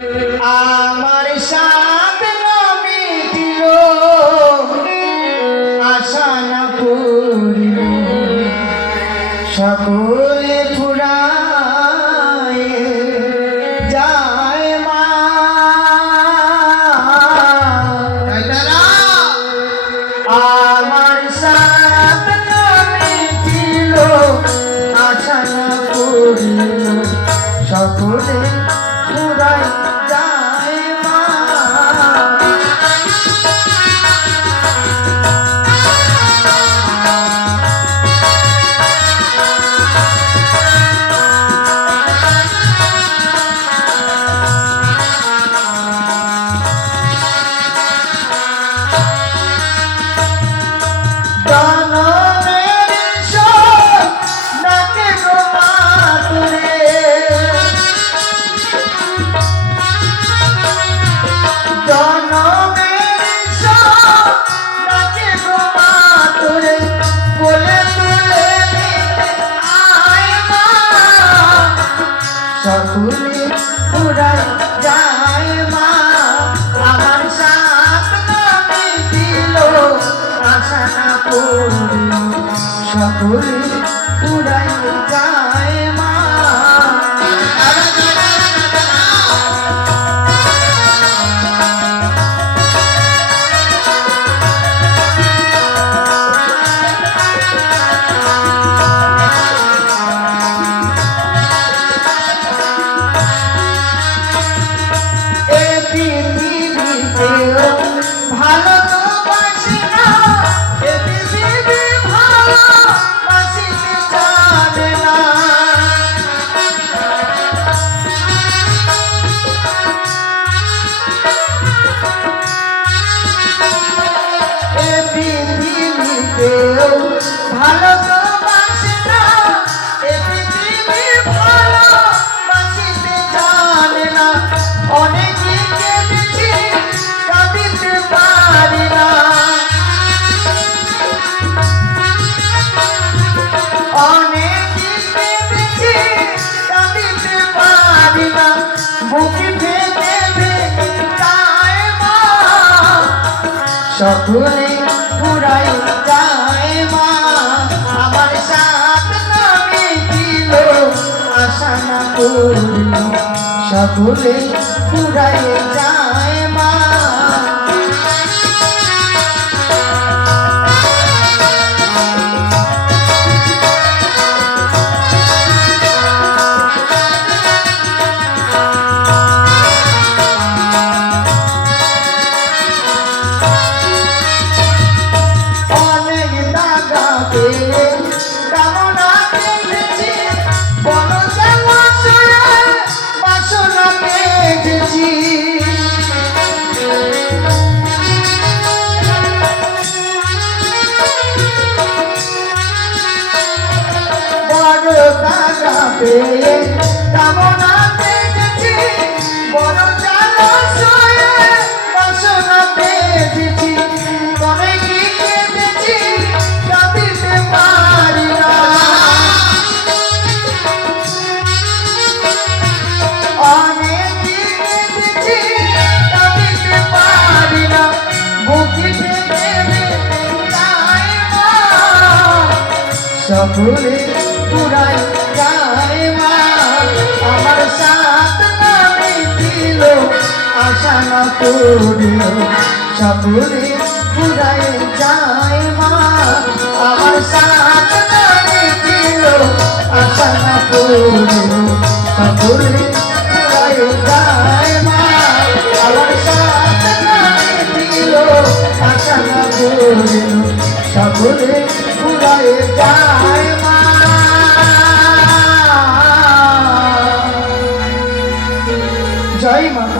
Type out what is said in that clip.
আমার সাথ নামে দিল আশা না করিল সকলে ফুরায় যায় মা। আমার সাথ নামে দিল আশা না করিল সকলে ফুরায় যায় মা। সকলে ফুরায় যায় মা। আমার সাথ নামে দিল আশা না করিল সকলে ফুরায় যায় মা। ভালো তো বাসি না এ পৃথিবী ভালো বাসিতে জানে না। এ পৃথিবীতেও ভালো তো বাসি না এ পৃথিবী ভালো বাসিতে জানে না। অনেকে কেঁদেছি কাঁদিতে পারি না। অনেকে কেঁদেছি কাঁদিতে পারি না। বুকে ভেঙে ভেঙে যায় মা। সকলে ফুরায় যায় মা। আমার সাথ নামে দিল আশা না করিল সকলে ফুরায় যায় মা। অনেক দাগা পেয়ে কামনা পেয়েছি বড় বাসনা পেয়েছি। বড় দাগা পেয়ে কামনা পেয়েছি বড় জলাশয়ে বাসনা পেয়েছি। তবে কি কেঁদেছি কাঁদিতে পারি না। অনেক কেঁদেছি কাঁদিতে পারি না। বুকে ভেঙে ভেঙে যায় মা। সকলে ফুরায় যায় মা। আমার সাথ নামে দিল আশা না করিল সকলে ফুরায় যায় মা। আমার সাথ নামে দিল আশা না করিল সকলে ফুরায় যায় মা। আমার সাথ নামে দিল আশা না করিল সকলে ফুরায় যায়।